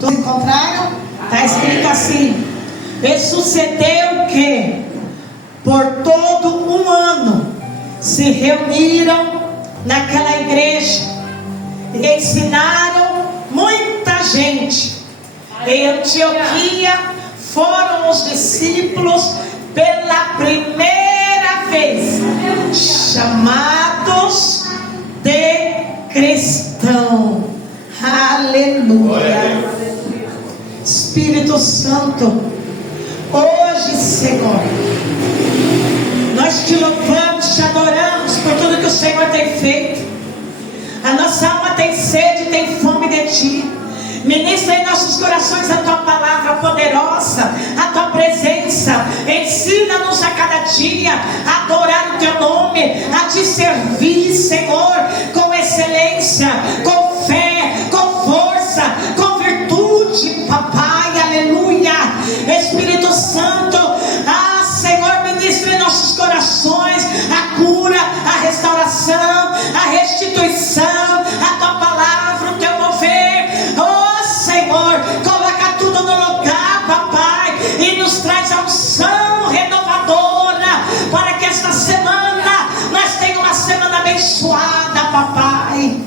Todos encontraram? Está escrito assim: e sucedeu que por todo um ano se reuniram naquela igreja e ensinaram muita gente. Em Antioquia foram os discípulos pela primeira vez chamados de cristão. Aleluia. Espírito Santo, hoje, Senhor, nós te louvamos, te adoramos por tudo que o Senhor tem feito. A nossa alma tem sede, tem fome de ti. Ministra em nossos corações a tua palavra poderosa, a tua presença. Ensina-nos a cada dia a adorar o teu nome, a te servir, Senhor, com excelência, com fé, com força, com virtude, papai, aleluia. Espírito Santo, Senhor, ministra em nossos corações a cura, a restauração, a restituição, a tua palavra, o teu mover. Senhor, coloca tudo no lugar, papai, e nos traz a unção renovadora, para que esta semana nós tenhamos uma semana abençoada, papai.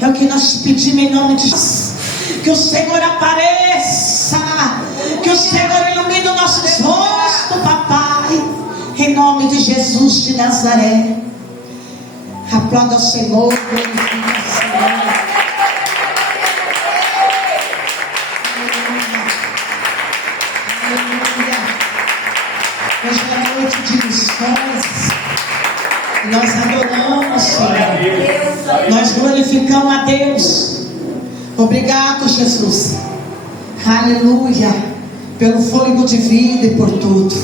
É o que nós te pedimos em nome de Jesus. Que o Senhor apareça, que o Senhor ilumine os nossos rostos, papai, em nome de Jesus de Nazaré. Aplauda ao Senhor, glorifica ao Senhor. Hoje é noite de missões. Nós adoramos, Senhor. Nós glorificamos a Deus. Obrigado, Jesus. Aleluia. Pelo fôlego de vida e por tudo.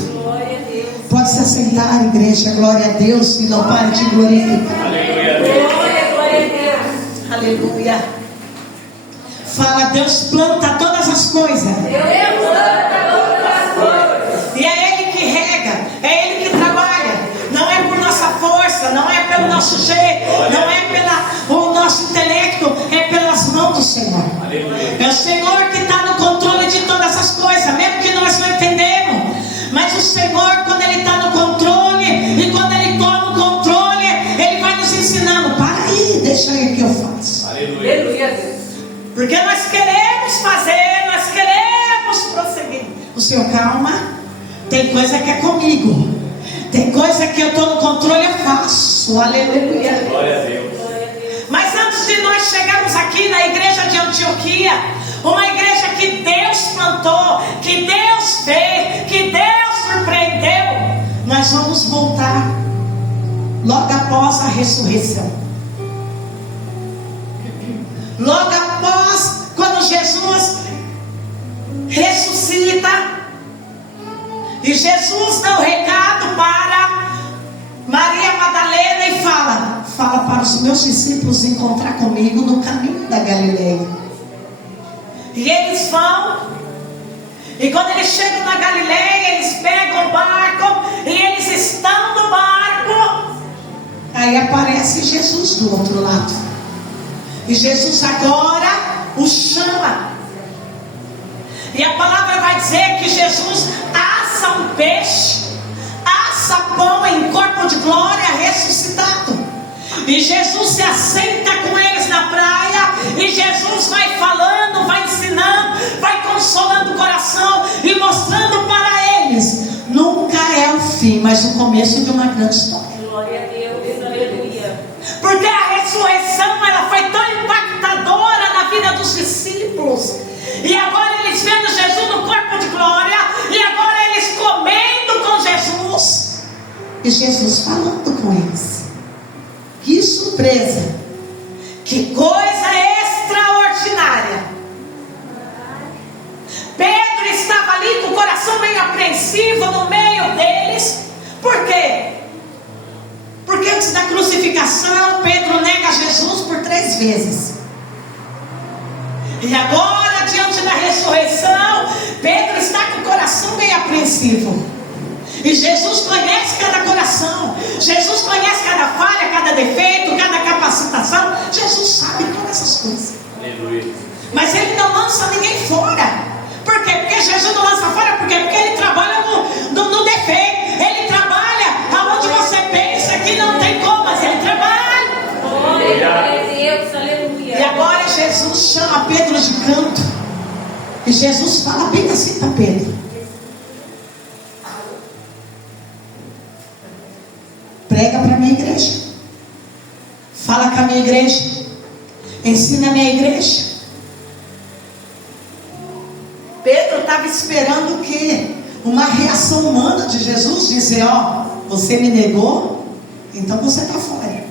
Pode se assentar, igreja. Glória a Deus. E não pare de glorificar. Aleluia. Fala, Deus planta todas as coisas. Deus planta todas as coisas. E é Ele que rega, é Ele que trabalha. Não é por nossa força, não é pelo nosso jeito, não é pelo nosso intelecto, é pelas mãos do Senhor. É o Senhor que está no controle de todas as coisas, mesmo que nós não entendemos. Mas o Senhor, quando Ele está no controle, e quando Ele toma o controle, Ele vai nos ensinando. Para aí, deixa aí que eu faço. Aleluia. Porque nós queremos fazer, nós queremos prosseguir. O Senhor, calma. Tem coisa que é comigo. Tem coisa que eu estou no controle, eu faço. Aleluia. Glória a Deus. Mas antes de nós chegarmos aqui na igreja de Antioquia, uma igreja que Deus plantou, que Deus fez, que Deus surpreendeu, nós vamos voltar logo após a ressurreição. Logo após, quando Jesus ressuscita, e Jesus dá o recado para Maria Madalena e fala para os meus discípulos encontrar comigo no caminho da Galileia. E eles vão, e quando eles chegam na Galileia, eles pegam o barco, e eles estão no barco, aí aparece Jesus do outro lado. E Jesus agora o chama. E a palavra vai dizer que Jesus assa um peixe, assa pão em corpo de glória ressuscitado. E Jesus se assenta com eles na praia. E Jesus vai falando, vai ensinando, vai consolando o coração e mostrando para eles: nunca é o fim, mas o começo de uma grande história. Glória a Deus, aleluia. Porque a ressurreição, ela foi tão impactadora na vida dos discípulos. E agora eles vendo Jesus no corpo de glória, e agora eles comendo com Jesus, e Jesus falando com eles. Que surpresa, que coisa extraordinária. Pedro estava ali com o coração meio apreensivo no meio deles. Por quê? Porque antes da crucificação, Pedro nega Jesus por 3 vezes. E agora, diante da ressurreição, Pedro está com o coração meio apreensivo. E Jesus conhece cada coração. Jesus conhece cada falha, cada defeito, cada capacitação. Jesus sabe todas essas coisas. Aleluia. Mas ele não lança ninguém fora. Por quê? Porque Jesus não lança fora. Por quê? Porque ele trabalha no defeito. Ele trabalha aonde você pensa que não tem como, mas ele trabalha. Glória a Deus, aleluia. E agora Jesus chama Pedro de canto. E Jesus fala bem assim para Pedro: prega para a minha igreja. Fala com a minha igreja. Ensina a minha igreja. Pedro estava esperando o quê? Uma reação humana de Jesus, dizer: ó, você me negou, então você está fora.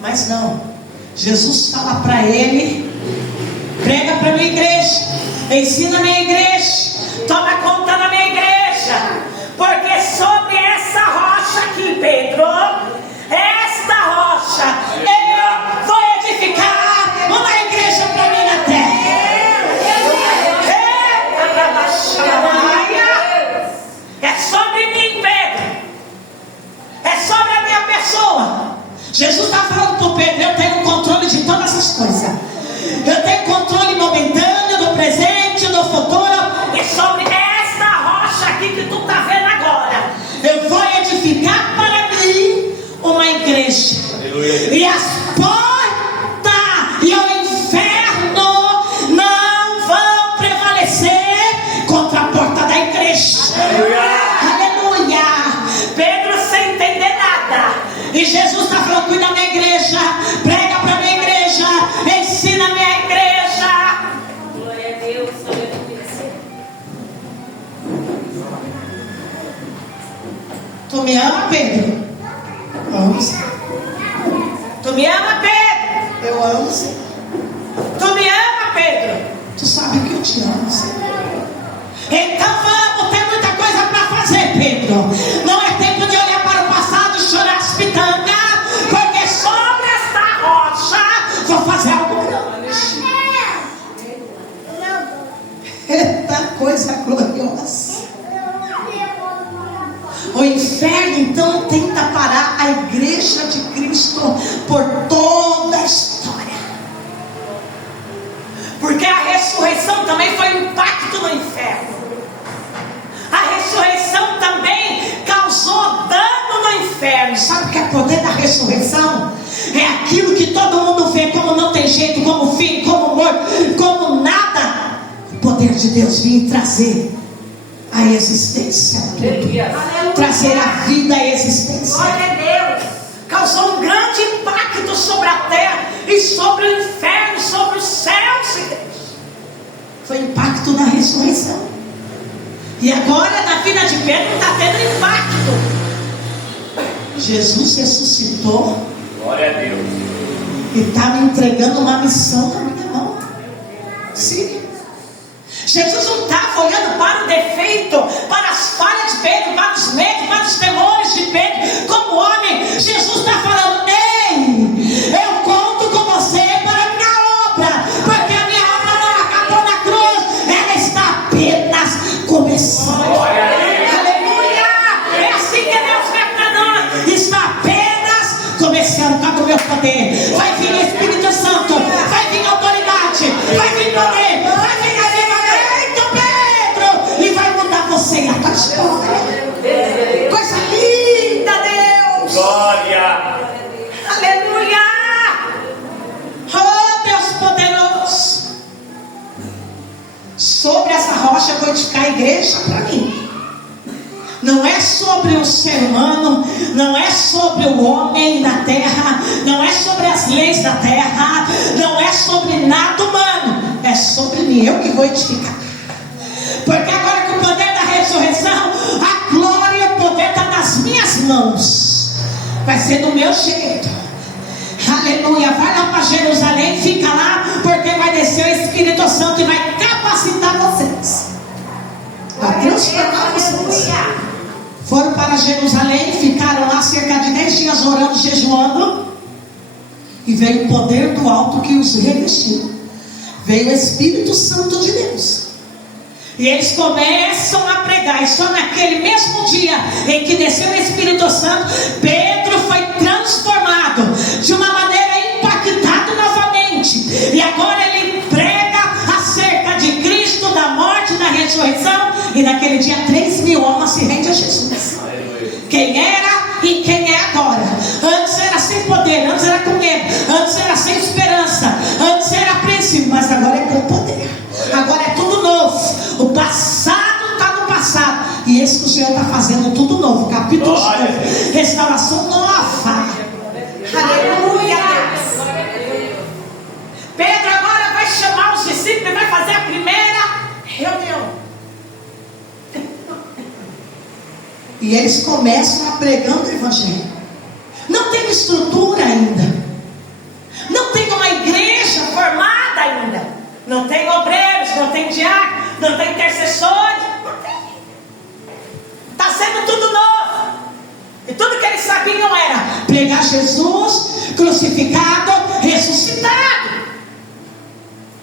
Mas não. Jesus fala para ele: prega para a minha igreja, ensina a minha igreja, toma conta da minha igreja, porque sobre essa rocha aqui, Pedro, esta rocha, eu vou edificar uma igreja para mim na terra. É sobre mim, Pedro. É sobre a minha pessoa. Jesus está falando para o Pedro: eu tenho controle de todas as coisas. Eu tenho controle momentâneo do presente, do futuro. E sobre esta rocha aqui que tu está vendo agora, eu vou edificar para mim uma igreja. Aleluia. E as portas e o inferno não vão prevalecer contra a porta da igreja. Aleluia. Aleluia. Pedro sem entender nada. E Jesus está falando: cuida da minha igreja, prega para a minha igreja, ensina a minha igreja. Glória a Deus, aleluia. Tu me ama, Pedro? Amo, sim. Tu me ama, Pedro? Eu amo, sim. Tu me ama, Pedro? Tu sabe que eu te amo, sim. Então vamos, tem muita coisa para fazer, Pedro. Não é tempo de olhar para o passado e chorar as pitangas, porque sobre esta rocha vou fazer algo grande. Eita coisa gloriosa. O inferno então tenta parar a igreja de Cristo por toda a história. Porque a ressurreição também foi um impacto no inferno. A ressurreição também causou dano no inferno. Sabe o que é o poder da ressurreição? É aquilo que todo mundo vê como não tem jeito, como fim, como morto, como nada. O poder de Deus vinha trazer a existência, trazer a vida à existência. Glória a Deus. Causou um grande impacto sobre a terra e sobre o inferno, sobre os céus. Foi impacto na ressurreição. E agora na vida de Pedro está tendo impacto. Jesus ressuscitou. Glória a Deus. E está me entregando uma missão na minha mão. Sim. Jesus não estava olhando para o defeito, para as falhas de Pedro, para os medos, para os temores de Pedro. Como homem, Jesus está falando: ei, eu conto com você para a minha obra, porque a minha obra não acabou na cruz, ela está apenas começando. Aleluia! É assim que Deus vê para nós. Está apenas começando. Cadê o meu poder? Vai vir o Espírito Santo, vai vir autoridade, vai vir poder, vai vir avivamento, Pedro, e vai mudar você e a tua história. Coisa linda, Deus. Glória. Aleluia. Oh, Deus poderoso. Sobre essa rocha eu vou edificar a igreja para mim. Não é sobre o ser humano, não é sobre o homem da terra, não é sobre as leis da terra, não é sobre nada humano, é sobre mim, eu que vou edificar. Porque agora com o poder da ressurreição, a glória e o poder está nas minhas mãos. Vai ser do meu jeito. Aleluia. Vai lá para Jerusalém, fica lá, porque vai descer o Espírito Santo e vai capacitar vocês. Vai transformar vocês. Foram para Jerusalém, ficaram lá cerca de 10 dias orando, jejuando. E veio o poder do alto que os revestiu. Veio o Espírito Santo de Deus. E eles começam a pregar. E só naquele mesmo dia em que desceu o Espírito Santo, Pedro foi transformado de uma maneira impactado novamente. E agora ele E naquele dia 3.000 almas se rendem a Jesus. Quem era e quem é agora. Antes era sem poder, antes era com medo, antes era sem esperança, antes era apreensivo, mas agora é com poder. Agora é tudo novo. O passado está no passado, e esse que o Senhor está fazendo tudo novo. Capítulo 9, restauração nova. Aleluia. Pedro agora vai chamar os discípulos e vai fazer a primeira reunião. E eles começam a pregando o evangelho. Não tem estrutura ainda. Não tem uma igreja formada ainda. Não tem obreiros, não tem diáconos, não tem intercessores. Não tem. Está sendo tudo novo. E tudo que eles sabiam era pregar Jesus crucificado, ressuscitado.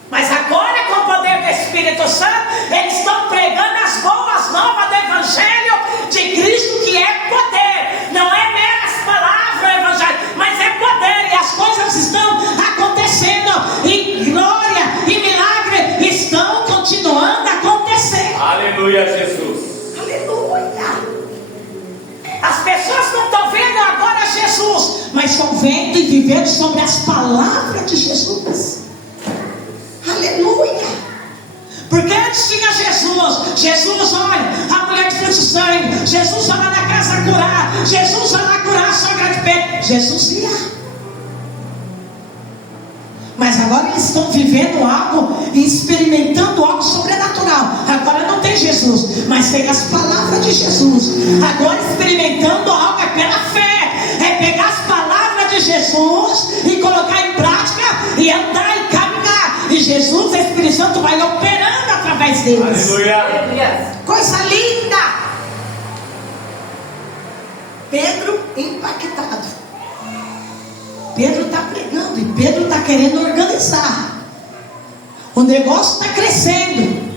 Mas agora, com o poder do Espírito Santo, eles estão pregando as boas novas do Evangelho de Cristo, que é poder. Não é meras palavras o Evangelho, mas é poder. E as coisas estão acontecendo. E glória e milagre estão continuando a acontecer. Aleluia, Jesus. Aleluia. As pessoas não estão vendo agora Jesus, mas estão vendo e vivendo sobre as palavras de Jesus. Aleluia. Porque antes tinha Jesus, olha, a mulher de fluxo de sangue, Jesus vai lá na casa curar, Jesus vai lá curar a sogra de Pedro, Jesus ia. Mas agora eles estão vivendo algo e experimentando algo sobrenatural. Agora não tem Jesus, mas tem as palavras de Jesus. Agora experimentando algo é pela fé, é pegar as palavras de Jesus e colocar em prática e andar e caminhar. E Jesus, o Espírito Santo, vai operando através deles. Aleluia. Coisa linda. Pedro impactado. Pedro está pregando e Pedro está querendo organizar. O negócio está crescendo.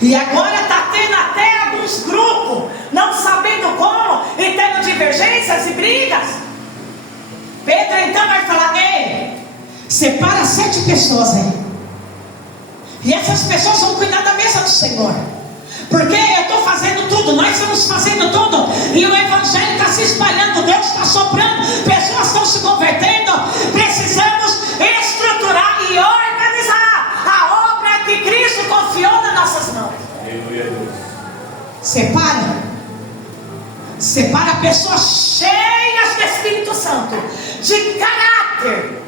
E agora está tendo até alguns grupos, não sabendo como, e tendo divergências e brigas. Pedro então vai falar: ei, separa 7 pessoas aí. E essas pessoas vão cuidar da mesa do Senhor. Porque eu estou fazendo tudo, nós estamos fazendo tudo, e o Evangelho está se espalhando, Deus está soprando, pessoas estão se convertendo. Precisamos estruturar e organizar a obra que Cristo confiou nas nossas mãos. Separa pessoas cheias do Espírito Santo, de caráter,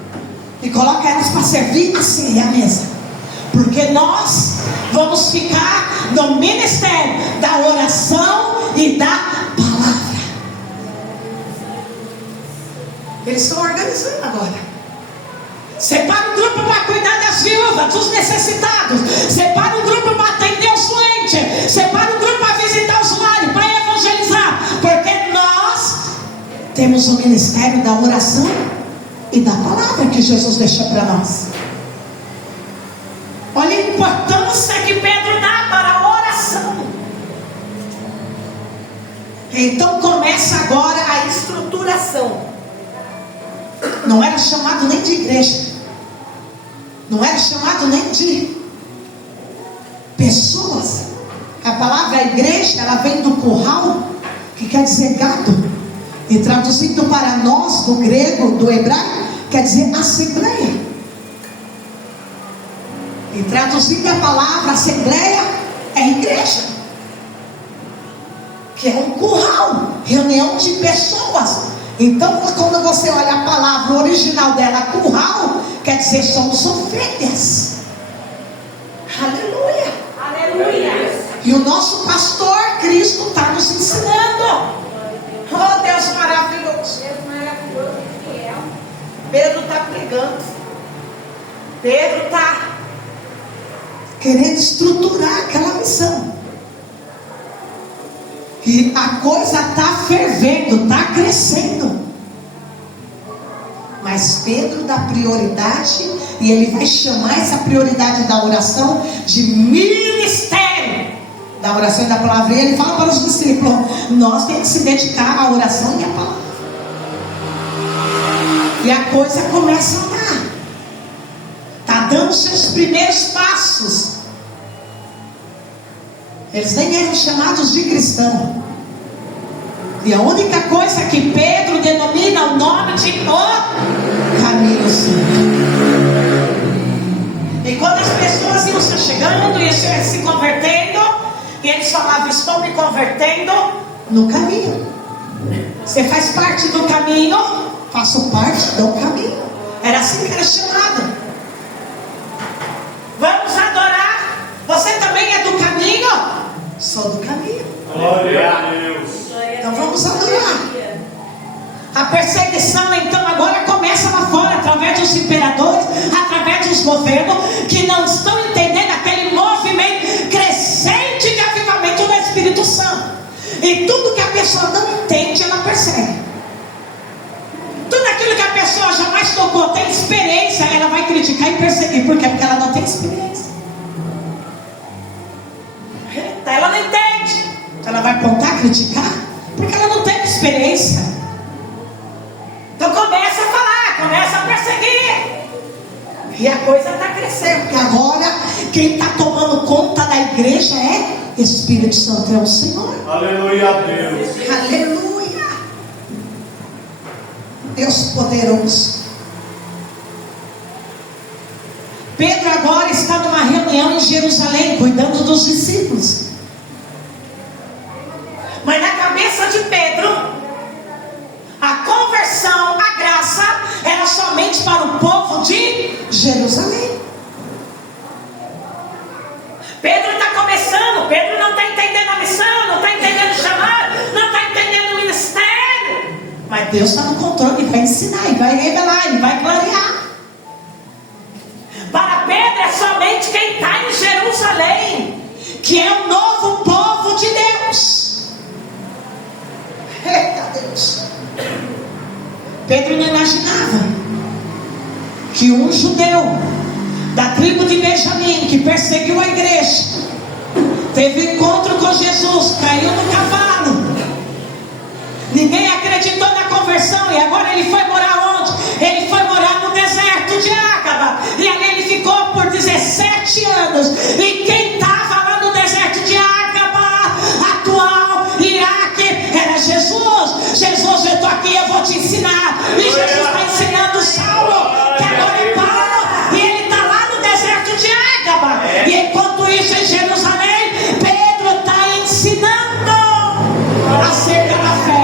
e coloca elas para servir assim a mesa. Porque nós vamos ficar no ministério da oração e da palavra. Eles estão organizando agora. Separa um grupo para cuidar das viúvas, dos necessitados. Separa um grupo para atender os doentes. Separa um grupo para visitar os lares, para evangelizar. Porque nós temos o ministério da oração e da palavra que Jesus deixou para nós. Olha a importância que Pedro dá para a oração. Então começa agora a estruturação. Não era chamado nem de igreja, não era chamado nem de pessoas. A palavra igreja, ela vem do curral, que quer dizer gado, e traduzindo para nós do grego, do hebraico, quer dizer assembleia. E traduzindo a palavra assembleia é igreja, que é um curral, reunião de pessoas. Então quando você olha a palavra original dela, curral, quer dizer somos ovelhas. Aleluia. Aleluia. E o nosso pastor Cristo está nos ensinando. Oh Deus maravilhoso. Deus maravilhoso e fiel. Pedro está pregando. Pedro está querendo estruturar aquela missão. E a coisa está fervendo, está crescendo. Mas Pedro dá prioridade, e ele vai chamar essa prioridade da oração de ministério da oração e da palavra. E ele fala para os discípulos: nós temos que se dedicar à oração e à palavra. E a coisa começa a andar. Está dando seus primeiros passos. Eles nem eram chamados de cristão. E a única coisa que Pedro denomina o nome de o caminho santo. E quando as pessoas iam se chegando e se convertendo, e eles falavam: estou me convertendo no caminho. Você faz parte do caminho? Faço parte do caminho. Era assim que era chamado. Vamos adorar. Você também é do caminho? Sou do caminho. Glória a Deus. Então vamos adorar. A perseguição então agora começa lá fora, através dos imperadores, através dos governos, que não estão entendendo aquele movimento crescente de avivamento do Espírito Santo. E tudo que a pessoa não entende, ela persegue. Tudo aquilo que a pessoa jamais tocou, tem experiência, ela vai criticar e perseguir. Por quê? Porque ela não tem experiência. Então ela não entende. Então ela vai apontar, criticar, porque ela não tem experiência. Então começa a falar, começa a perseguir. E a coisa está crescendo. Porque agora quem está tomando conta da igreja é Espírito Santo, é o Senhor. Aleluia a Deus. Aleluia. Deus poderoso. Pedro agora está numa reunião em Jerusalém, cuidando dos discípulos. Mas na cabeça de Pedro, a conversão, a graça, era somente para o povo de Jerusalém. Pedro está começando, Pedro não está entendendo a missão, não está entendendo o chamado, não está entendendo o ministério. Mas Deus está no controle, Ele vai ensinar, Ele vai revelar, Ele vai clarear. Para Pedro é somente quem está em Jerusalém, que é o novo povo de Deus. Eita Deus. Pedro não imaginava que um judeu da tribo de Benjamim, que perseguiu a igreja, teve encontro com Jesus, caiu no cavalo. Ninguém acreditou na conversão, e agora ele foi morar onde? Ele foi morar no deserto de Ágaba, e ali ele ficou por 17 anos. E quem estava lá no deserto de Ágaba, atual Iraque, era Jesus. Jesus, eu estou aqui, eu vou te ensinar. E Jesus está ensinando Saulo, que agora é Paulo, e ele está lá no deserto de Ágaba. E enquanto isso, em Jerusalém, Pedro está ensinando acerca da fé.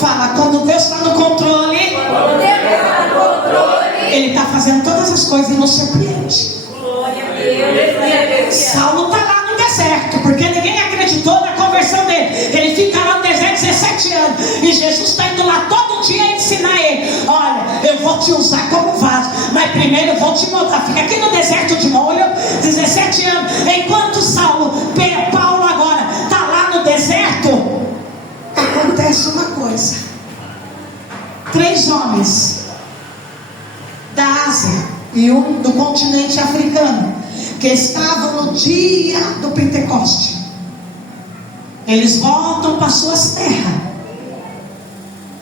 Fala, quando Deus está no controle, Ele está fazendo todas as coisas e nos surpreende. Saulo está lá no deserto, porque ninguém acreditou na conversão dele. Ele fica lá no deserto 17 anos, e Jesus está indo lá todo dia ensinar ele: olha, eu vou te usar como vaso, mas primeiro eu vou te mostrar. Fica aqui no deserto de molho, 17 anos. Enquanto Paulo agora está lá no deserto, acontece uma coisa. 3 homens da Ásia e um do continente africano, que estavam no dia do Pentecoste, eles voltam para suas terras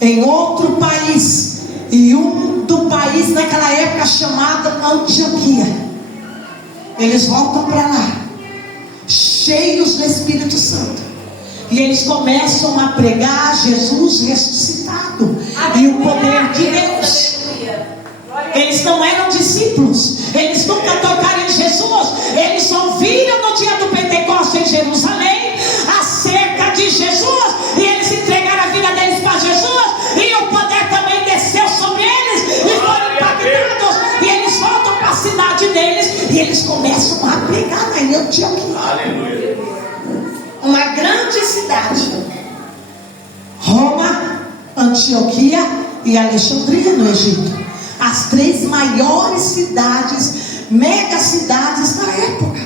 em outro país, e um do país naquela época chamado Antioquia. Eles voltam para lá cheios do Espírito Santo, e eles começam a pregar Jesus ressuscitado e o poder de Deus. Eles não eram discípulos, eles nunca tocaram em Jesus. Eles ouviram no dia do Pentecostes em Jerusalém acerca de Jesus, e eles entregaram a vida deles para Jesus, e o poder também desceu sobre eles, e foram impactados. E eles voltam para a cidade deles, e eles começam a pregar lá em Antioquia. Aleluia. Uma grande cidade: Roma, Antioquia e Alexandria no Egito. As 3 maiores cidades, mega cidades da época.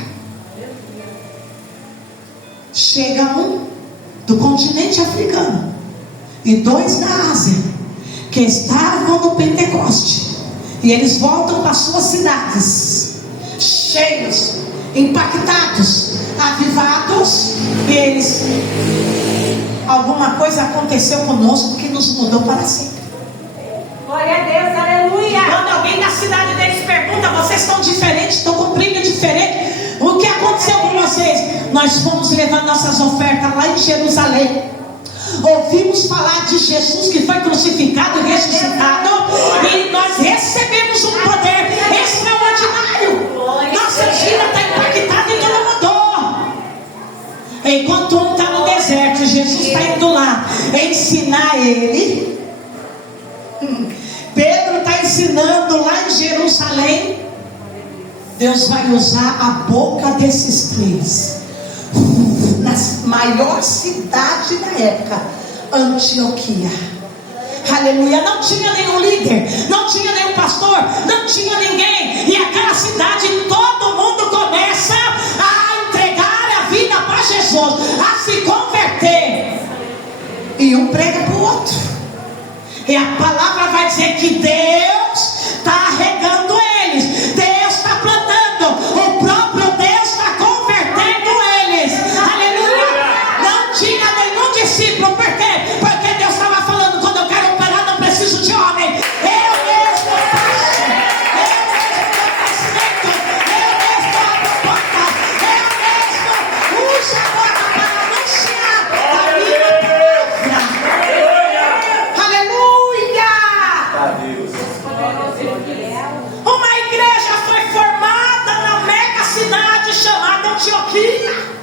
Chega um do continente africano e 2 da Ásia, que estavam no Pentecoste, e eles voltam para suas cidades cheios, impactados, avivados. E eles: alguma coisa aconteceu conosco que nos mudou para sempre. Glória a Deus, aleluia. Quando alguém da cidade deles pergunta: vocês estão diferentes, estão com brilho diferente? nós fomos levando nossas ofertas lá em Jerusalém. Ouvimos falar de Jesus que foi crucificado e ressuscitado, e nós recebemos um poder extraordinário. Nossa vida está impactada e tudo mudou. Enquanto um está no deserto, Jesus está indo lá ensinar ele. Pedro está ensinando lá em Jerusalém. Deus vai usar a boca desses três na maior cidade da época, Antioquia. Aleluia. Não tinha nenhum líder, não tinha nenhum pastor, não tinha ninguém. E aquela cidade, todo mundo começa a entregar a vida para Jesus, a se converter. E um prega para o outro. E a palavra vai dizer que Deus está regando eles, Deus está plantando, o próprio Deus está convertendo eles. Aleluia. Não tinha nenhum discípulo. Por quê? Porque Deus estava falando: quando eu quero operar, não preciso de homem. Eu mesmo faço, eu mesmo apresento, eu mesmo abro portas, eu mesmo uso a boca para anunciar a minha palavra. Aleluia. Uma igreja foi formada na mega cidade chamada Antioquia.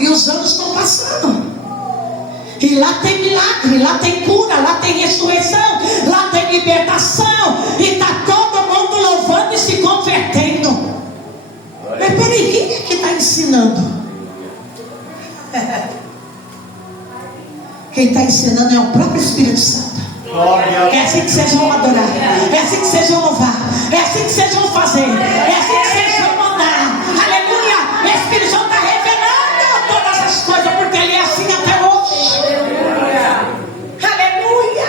E os anos estão passando. E lá tem milagre, lá tem cura, lá tem ressurreição, lá tem libertação. E está todo mundo louvando e se convertendo. Mas peraí, quem é que está ensinando? Quem está ensinando é o próprio Espírito Santo. É assim que vocês vão adorar, é assim que vocês vão louvar, é assim que vocês vão fazer, é assim que vocês vão mandar. Aleluia. O Espírito Santo está revelando todas as coisas, porque Ele é assim até hoje. Aleluia.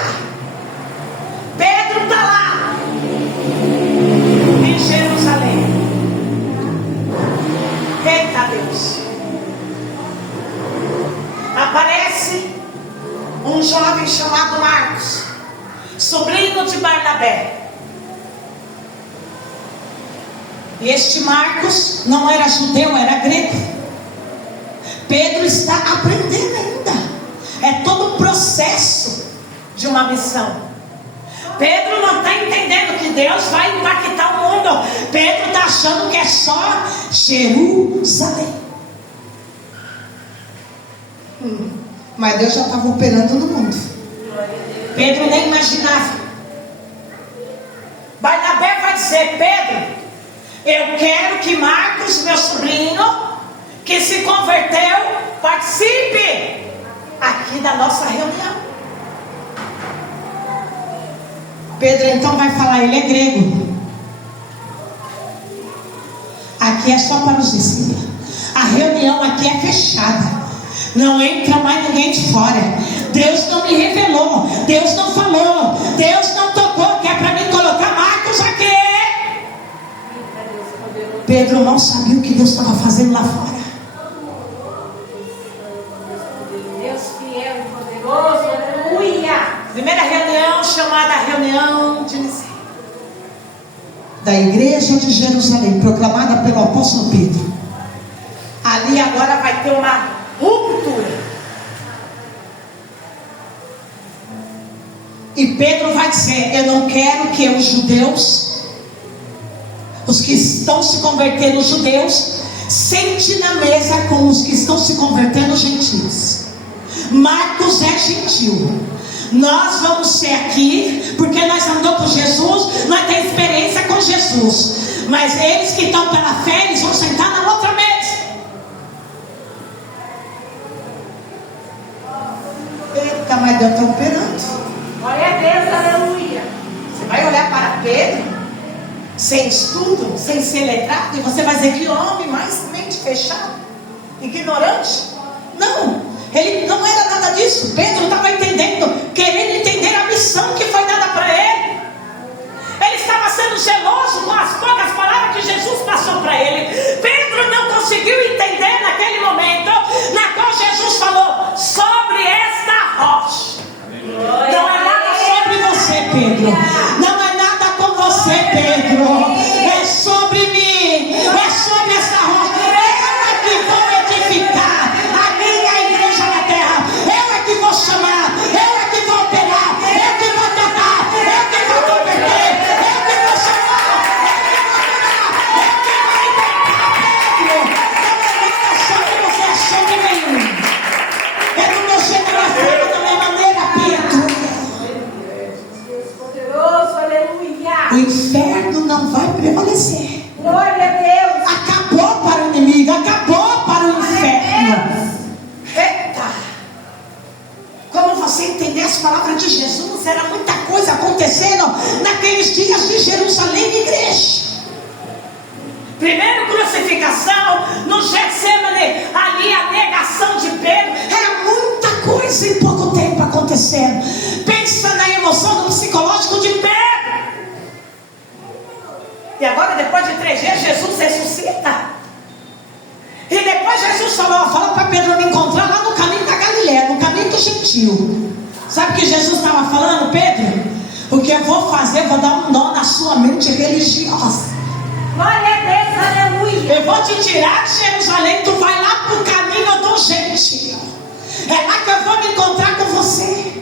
Pedro está lá em Jerusalém. Eita Deus. Aparece um jovem chamado Marcos, sobrinho de Barnabé. E este Marcos não era judeu, era grego. Pedro está aprendendo ainda. É todo o processo de uma missão. Pedro não está entendendo que Deus vai impactar o mundo. Pedro está achando que é só Jerusalém. Mas Deus já estava operando no mundo. Pedro nem imaginava. Barnabé vai dizer: Pedro, eu quero que Marcos, meu sobrinho, que se converteu, participe aqui da nossa reunião. Pedro então vai falar: ele é grego. Aqui é só para os discípulos. A reunião aqui é fechada. Não entra mais ninguém de fora. Deus não me revelou, Deus não falou, Deus não tocou, que é para mim colocar Marcos aqui. Pedro não sabia o que Deus estava fazendo lá fora. Deus fiel e poderoso, aleluia. Primeira reunião chamada reunião de Nicéia, da igreja de Jerusalém, proclamada pelo apóstolo Pedro. Ali agora vai ter uma ruptura. E Pedro vai dizer: eu não quero que os judeus, os que estão se convertendo judeus, sentem na mesa com os que estão se convertendo gentios. Marcos é gentil. Nós vamos ser aqui porque nós andamos com Jesus, nós temos experiência com Jesus. Mas eles que estão pela fé, eles vão sentar na outra mesa. Eita, mas Deus está operando. Glória a Deus, aleluia. Você vai olhar para Pedro, sem estudo, sem ser letrado, e você vai dizer: que homem mais mente fechada, ignorante. Não, ele não era nada disso. Pedro estava entendendo, querendo entender a missão que foi dada para ele. Ele estava sendo geloso com as poucas palavras que Jesus passou para ele. Pedro não conseguiu entender naquele momento, na qual Jesus falou: sobre esta rocha. Não é nada sobre você, Pedro. Não é nada com você, Pedro. É sobre mim. É sobre esta O inferno não vai prevalecer. Glória a Deus. Acabou para o inimigo, acabou para o inferno. Eita! Como você entender as palavras de Jesus, era muita coisa acontecendo naqueles dias de Jerusalém, igreja. Primeiro crucificação, no Getsemane, ali a negação de Pedro, era muita coisa em pouco tempo acontecendo. Pensa na emoção, no psicológico de Pedro. E agora, depois de 3 dias, Jesus ressuscita. E depois Jesus falou para Pedro me encontrar lá no caminho da Galileia, no caminho do Gentil. Sabe o que Jesus estava falando, Pedro? O que eu vou fazer, vou dar um nó na sua mente religiosa. Glória a Deus, aleluia. Eu vou te tirar de Jerusalém, tu vai lá para o caminho do Gentil. É lá que eu vou me encontrar com você.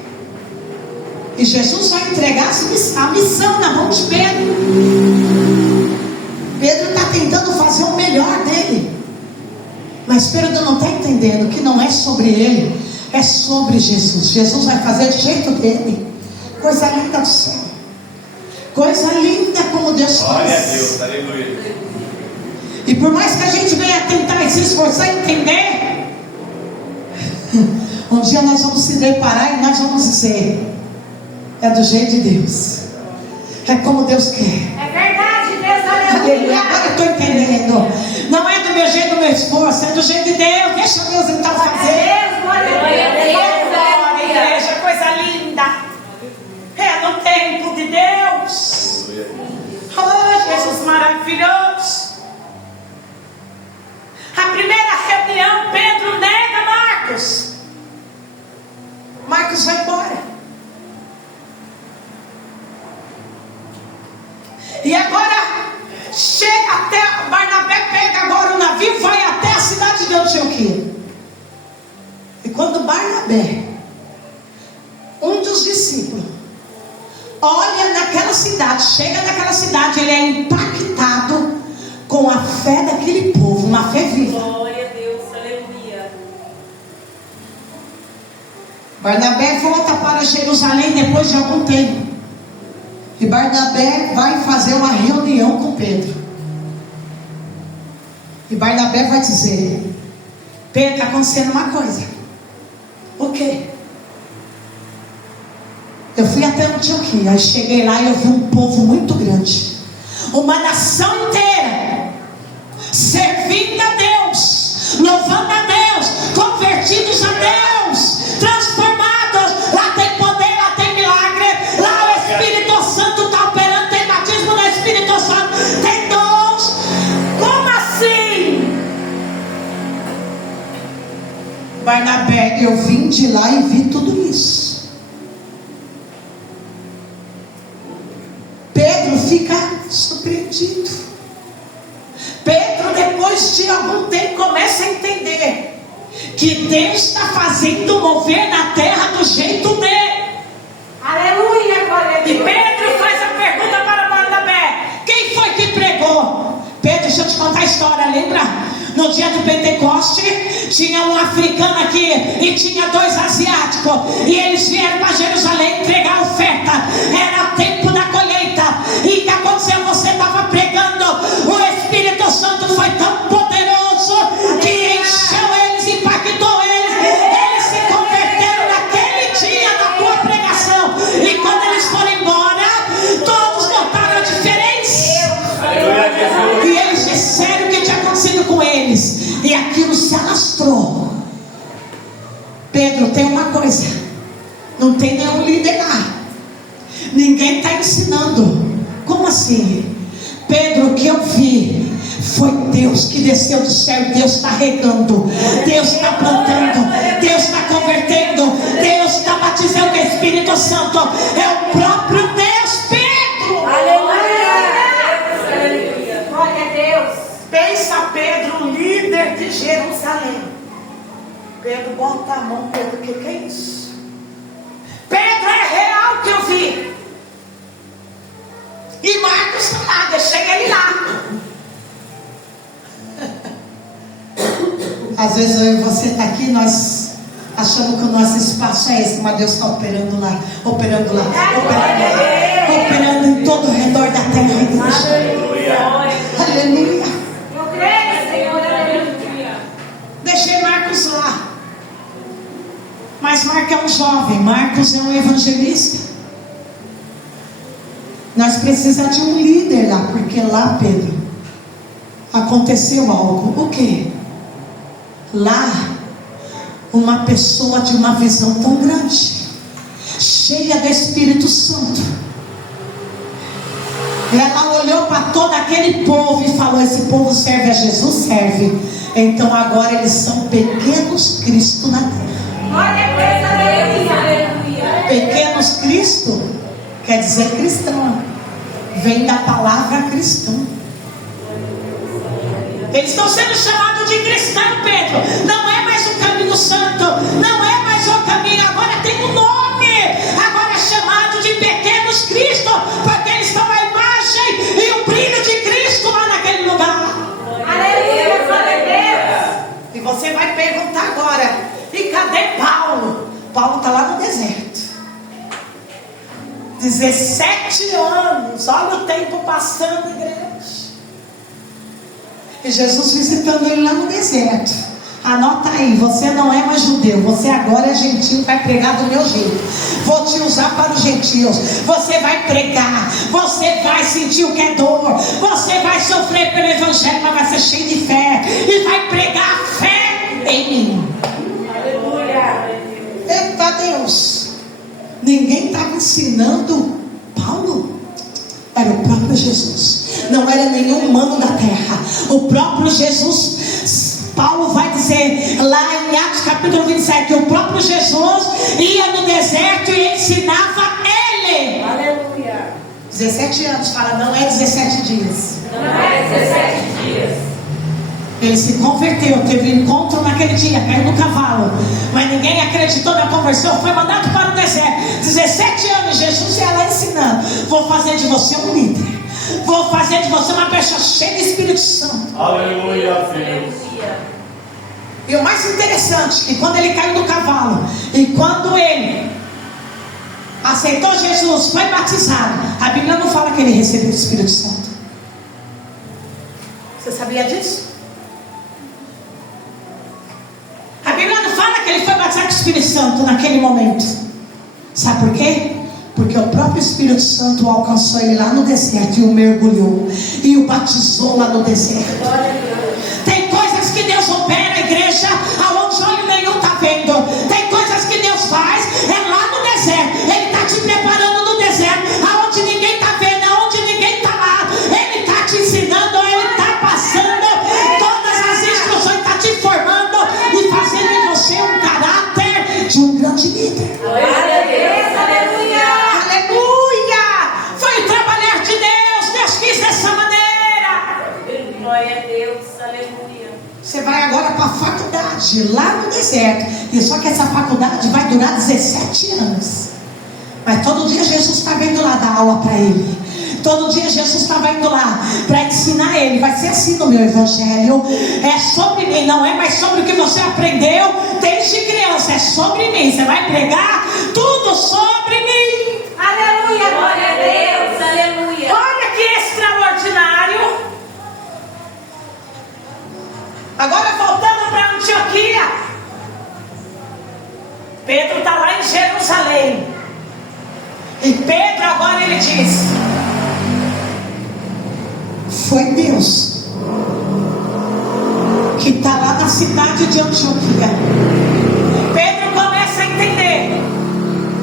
E Jesus vai entregar a missão na mão de Pedro. Pedro está tentando fazer o melhor dele. Mas Pedro não está entendendo que não é sobre ele, é sobre Jesus. Jesus vai fazer do jeito dele. Coisa linda do céu. Coisa linda como Deus faz. Glória a Deus, aleluia. E por mais que a gente venha tentar se esforçar em entender, um dia nós vamos se deparar e nós vamos dizer: é do jeito de Deus, é como Deus quer. É verdade, Deus, Aleluia. aleluia. Agora eu estou entendendo. Não é do meu jeito, do meu esforço, é do jeito de Deus. Deixa Deus então fazer. Glória a Deus, Glória, igreja, coisa linda. É no tempo de Deus. Oh, Jesus maravilhoso. A primeira reunião, Pedro nega Marcos. Marcos vai embora. E agora chega até Barnabé, pega agora o navio, vai até a cidade de Antioquia. E quando Barnabé, um dos discípulos, olha naquela cidade, chega naquela cidade, ele é impactado com a fé daquele povo, uma fé viva. Glória a Deus, aleluia. Barnabé volta para Jerusalém depois de algum tempo. E Barnabé vai fazer uma reunião com Pedro. E Barnabé vai dizer: Pedro, está acontecendo uma coisa. O quê? Eu fui até Antioquia, aí cheguei lá e eu vi um povo muito grande, uma nação inteira, servindo a Deus, louvando a Deus, convertidos a Deus, transformados. Lá tem poder, lá tem milagre, lá o Espírito Santo está operando, tem batismo no Espírito Santo, tem dons. Como assim? Barnabé, eu vim de lá e vi tudo isso. Pedro fica surpreendido. Pedro, depois de algum tempo, começa a entender que Deus está fazendo mover na terra do jeito dele. Aleluia, glória a E Deus. Pedro faz a pergunta para Barnabé: quem foi que pregou? Pedro, deixa eu te contar a história, lembra? No dia do Pentecoste, tinha um africano aqui e tinha 2 asiáticos. E eles vieram para Jerusalém entregar a oferta. Era tempo da colheita. E o que aconteceu? Você estava pregando. O Espírito Santo foi tão poderoso que encheu eles, impactou eles. Eles se converteram naquele dia da tua pregação. E quando eles foram embora, todos notaram a diferença. Aleluia, Jesus. E eles disseram o que tinha acontecido com eles. E aquilo se alastrou. Pedro, tem uma coisa: não tem nenhum líder lá, ninguém está ensinando. Como assim? Pedro, o que eu vi foi Deus que desceu do céu. Deus está regando, Deus está plantando, Deus está convertendo, Deus está batizando o Espírito Santo. É o próprio Deus, Pedro. Aleluia. Glória a Deus. Pensa Pedro, líder de Jerusalém. Pedro bota a mão. Pedro, o que é isso? Pedro, é real que eu vi. E Marcos está lá, deixei ele lá. Às vezes eu e você está aqui, nós achamos que o nosso espaço é esse, mas Deus está operando lá, operando lá, operando lá, operando em todo o redor da Marcos é um jovem, Marcos é um evangelista. Nós precisamos de um líder lá, porque lá, Pedro, aconteceu algo. O quê? Lá, uma pessoa de uma visão tão grande, cheia do Espírito Santo, ela olhou para todo aquele povo e falou: esse povo serve a Jesus? Serve. Então agora eles são pequenos Cristo na terra. Glória a Deus, aleluia. Pequenos Cristo quer dizer cristão, vem da palavra cristão. Eles estão sendo chamados de cristão, Pedro. Não é mais o caminho santo, não é mais o caminho, agora tem um nome. Agora é chamado de pequenos Cristo, porque eles estão a imagem e o brilho de Cristo lá naquele lugar. Aleluia, glória a Deus. E você vai perguntar agora: e cadê Paulo? Paulo está lá no deserto. 17 anos, olha o tempo passando, igreja. E Jesus visitando ele lá no deserto. Anota aí, você não é mais judeu, você agora é gentil, vai pregar do meu jeito. Vou te usar para os gentios. Você vai pregar, você vai sentir o que é dor, você vai sofrer pelo evangelho, mas vai ser cheio de fé e vai pregar a fé em mim. Aleluia. Eita Deus! Ninguém estava ensinando Paulo, era o próprio Jesus. Não era nenhum humano da terra, o próprio Jesus. Paulo vai dizer lá em Atos capítulo 27 que o próprio Jesus ia no deserto e ensinava ele. Aleluia. 17 anos, fala, não é 17 dias. Não é 17 dias. Ele se converteu, teve um encontro naquele dia, caiu no cavalo, mas ninguém acreditou na conversão, foi mandado para o deserto. 17 anos, Jesus ia lá ensinando: vou fazer de você um líder, vou fazer de você uma pessoa cheia de Espírito Santo. Aleluia, filhos. E o mais interessante é que quando ele caiu do cavalo e quando ele aceitou Jesus, foi batizado, a Bíblia não fala que ele recebeu o Espírito Santo. Você sabia disso? A Bíblia não fala que ele foi batizado com o Espírito Santo naquele momento. Sabe por quê? Porque o próprio Espírito Santo alcançou ele lá no deserto e o mergulhou e o batizou lá no deserto. Tem coisas que Deus opera, igreja, aonde olho nenhum está vendo. Tem coisas que Deus faz, é lá no deserto. Ele está te preparando no deserto, aonde ninguém está vendo, aonde ninguém está lá. Ele está te ensinando, ele está passando todas as instruções, está te formando e fazendo em você um caráter de um grande líder. Glória a Deus, aleluia. Aleluia! Foi o trabalhar de Deus. Deus quis dessa maneira. Glória a Deus, aleluia. Você vai agora para a faculdade, lá no deserto. E só que essa faculdade vai durar 17 anos. Mas todo dia Jesus estava indo lá dar aula para ele. Todo dia Jesus estava indo lá para ensinar ele. Vai ser assim no meu evangelho. É sobre mim, não é mais sobre o que você aprendeu desde criança. É sobre mim. Você vai pregar tudo sobre mim. Aleluia, glória a Deus, aleluia. Olha que extraordinário. Agora voltando para Antioquia. Pedro está lá em Jerusalém. E Pedro agora ele diz: foi Deus que está lá na cidade de Antioquia. Pedro começa a entender: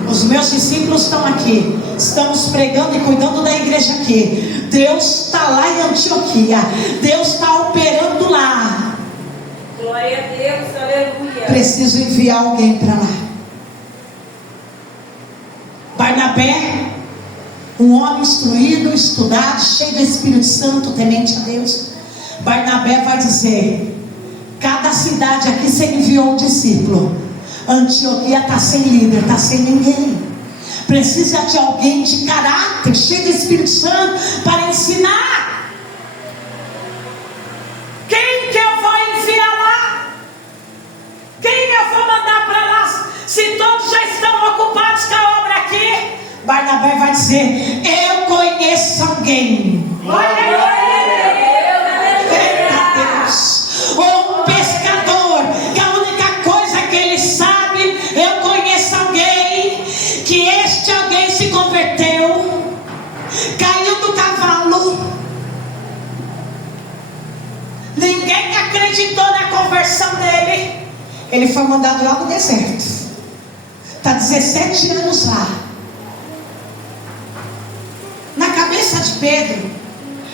os meus discípulos estão aqui, estamos pregando e cuidando da igreja aqui. Deus está lá em Antioquia, Deus está operando lá. Glória a Deus, aleluia. Preciso enviar alguém para lá. Barnabé, um homem instruído, estudado, cheio do Espírito Santo, temente a Deus. Barnabé vai dizer: cada cidade aqui você enviou um discípulo. Antioquia está sem líder, está sem ninguém. Precisa de alguém de caráter, cheio do Espírito Santo, para ensinar. Quem que eu vou enviar lá? Quem eu vou mandar para lá? Se todos já estão ocupados com a obra aqui. Barnabé vai dizer: eu conheço alguém. Glória a Deus, Eita Deus. Ou um pescador, que a única coisa que ele sabe, eu conheço conversão dele, ele foi mandado lá no deserto. Está 17 anos lá. Na cabeça de Pedro,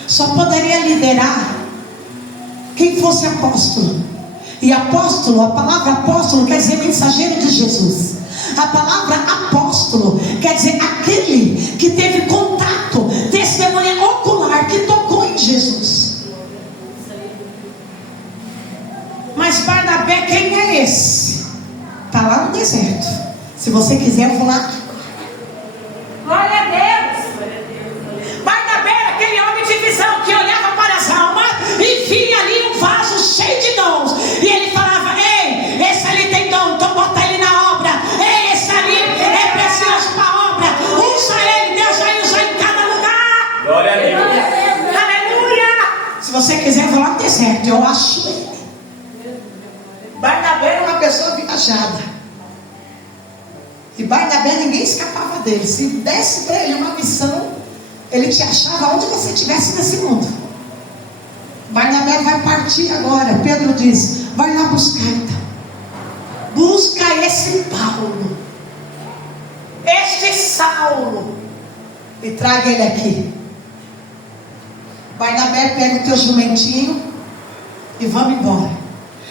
só poderia liderar quem fosse apóstolo. E apóstolo, a palavra apóstolo quer dizer mensageiro de Jesus. A palavra apóstolo quer dizer aquele que teve contato, testemunha ocular, que tocou em Jesus. Mas Barnabé, quem é esse? Está lá no deserto. Se você quiser, eu vou lá. Glória a Deus. Barnabé era aquele homem de visão que olhava para as almas e via ali um vaso cheio de dons. E ele falava: ei, esse ali tem dom, então bota ele na obra. Ei, esse ali é precioso para a obra. Usa ele, Deus vai usar em cada lugar. Glória a Deus. Aleluia. Se você quiser, eu vou lá no deserto, eu acho ele. Barnabé era uma pessoa viajada. E Barnabé, ninguém escapava dele. Se desse para ele uma missão, ele te achava onde você estivesse nesse mundo. Barnabé vai partir agora. Pedro diz: vai lá buscar então. Busca esse Paulo, este Saulo, e traga ele aqui. Barnabé pega o teu jumentinho e vamos embora.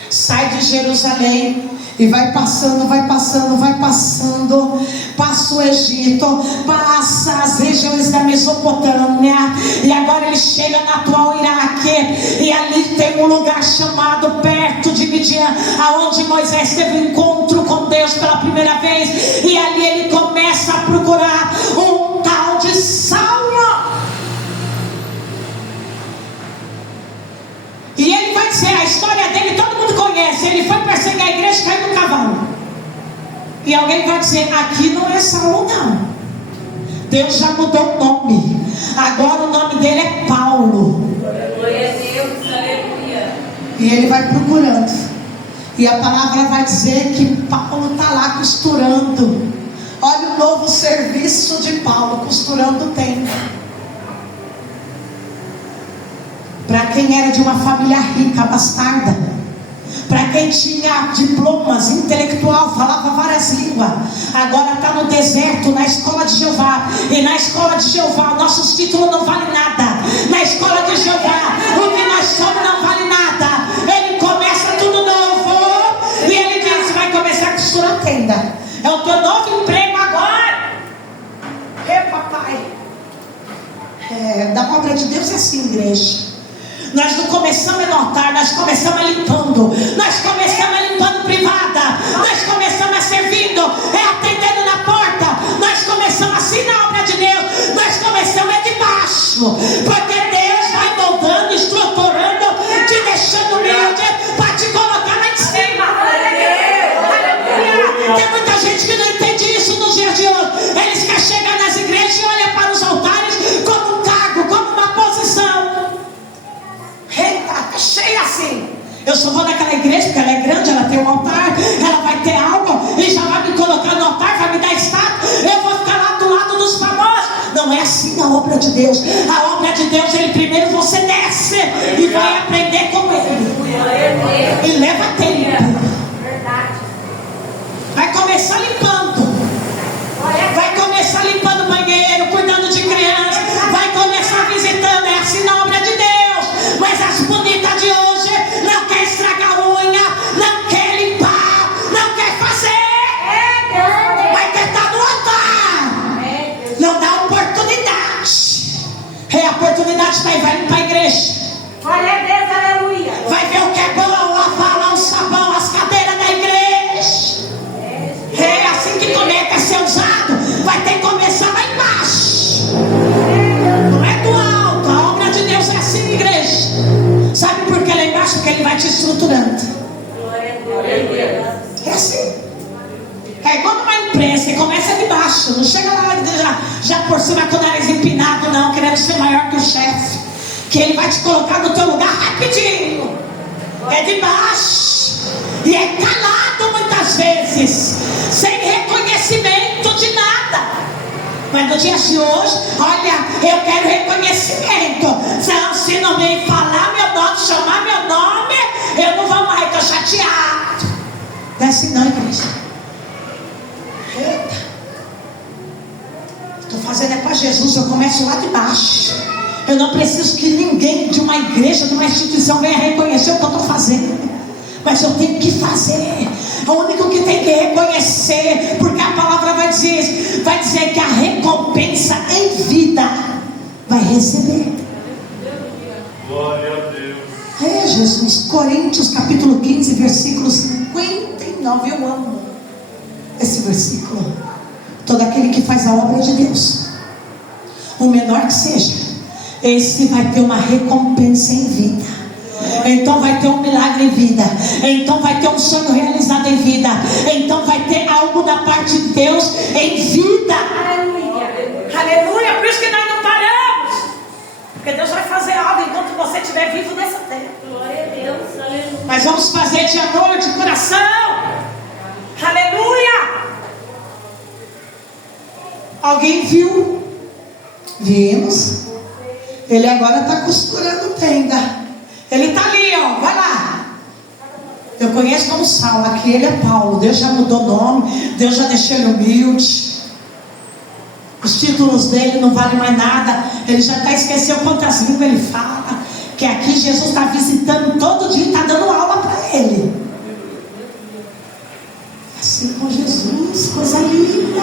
Sai de Jerusalém e vai passando, vai passando, vai passando. Passa o Egito, passa as regiões da Mesopotâmia, e agora ele chega na atual Iraque. E ali tem um lugar chamado perto de Midian, aonde Moisés teve um encontro com Deus pela primeira vez. E ali ele começa a procurar um tal de Saulo. E ele vai dizer, a história dele todo mundo conhece. Ele foi perseguir a igreja e caiu no cavalo. E alguém vai dizer: aqui não é Saulo não, Deus já mudou o nome. Agora o nome dele é Paulo. Glória a Deus, aleluia. E ele vai procurando. E a palavra vai dizer que Paulo está lá costurando. Olha o novo serviço de Paulo, costurando o templo. Para quem era de uma família rica, bastarda, para quem tinha diplomas, intelectual, falava várias línguas, agora está no deserto, na escola de Jeová. E na escola de Jeová, nossos títulos não valem nada. Na escola de Jeová, o que nós somos não vale nada. Ele começa tudo novo, e ele diz: vai começar a costurar a tenda. É o teu novo emprego agora. Papai. Da obra de Deus é assim, igreja. Nós não começamos a notar, nós começamos a limpando. Nós começamos a limpando privada. Nós começamos a servindo, atendendo na porta. Nós começamos assim na obra de Deus. Nós começamos de baixo. Porque Deus vai moldando, estruturando, te deixando humilde para te colocar lá em cima. Aleluia. Tem muita gente que não entende isso nos dias de hoje. Eles querem chegar nas igrejas e olhar para os altares como um cargo, como uma posição. Está cheia assim. Eu só vou naquela igreja porque ela é grande, ela tem um altar, ela vai ter algo e já vai me colocar no altar, vai me dar status. Eu vou ficar lá do lado dos famosos. Não é assim a obra de Deus. A obra de Deus, ele primeiro você desce e vai aprender com ele. E leva tempo. Vai começar limpando. Vai começar limpando o banheiro, cuidando de criança. Vai começar visitando. É assim na obra de Deus. Mas as bonitas de hoje não quer estragar a unha, não quer limpar, não quer fazer. Vai ter estar no altar. Não dá oportunidade. A oportunidade está aí, vai limpar a igreja. Glória a Deus, aleluia. Vai ver o que é bom, a bala, o sabão, as cadeiras da igreja. É assim que começa a ser usado. Vai ter que começar lá embaixo. Não é do alto. A obra de Deus é assim, igreja. Sabe por que lá embaixo? Porque ele vai te estruturando. Glória a Deus. É assim. É igual numa empresa. Você começa de baixo. Não chega lá já por cima com o nariz empinado, não, querendo ser maior que o chefe. Que ele vai te colocar no teu lugar rapidinho. É de baixo. E é calado muitas vezes, sem reconhecimento de nada. Mas no dia de hoje, olha, eu quero reconhecimento. Se não me falar meu nome, chamar meu nome, eu não vou mais. Estou chateado. Não é assim não, igreja. Eita. Estou fazendo é para Jesus, eu começo lá de baixo. Eu não preciso que ninguém de uma igreja, de uma instituição venha reconhecer o que eu estou fazendo. Mas eu tenho que fazer. O único que tem que reconhecer, porque a palavra vai dizer que a recompensa em vida vai receber. Glória a Deus. É Jesus. Coríntios capítulo 15, versículo 59. Eu amo esse versículo. Todo aquele que faz a obra de Deus, o menor que seja, esse vai ter uma recompensa em vida. Então vai ter um milagre em vida. Então vai ter um sonho realizado em vida. Então vai ter algo da parte de Deus em vida. Aleluia. Aleluia. Por isso que nós não paramos, porque Deus vai fazer algo enquanto você estiver vivo nessa terra. Glória a Deus. Aleluia. Mas vamos fazer de amor, de coração. Aleluia. Alguém viu? Vimos. Ele agora está costurando tenda. Ele está ali, ó, vai lá. Eu conheço como Saulo, aqui ele é Paulo. Deus já mudou o nome, Deus já deixou ele humilde. Os títulos dele não valem mais nada. Ele já até esqueceu quantas línguas ele fala. Que aqui Jesus está visitando todo dia e está dando aula para ele. Assim com Jesus, coisa linda.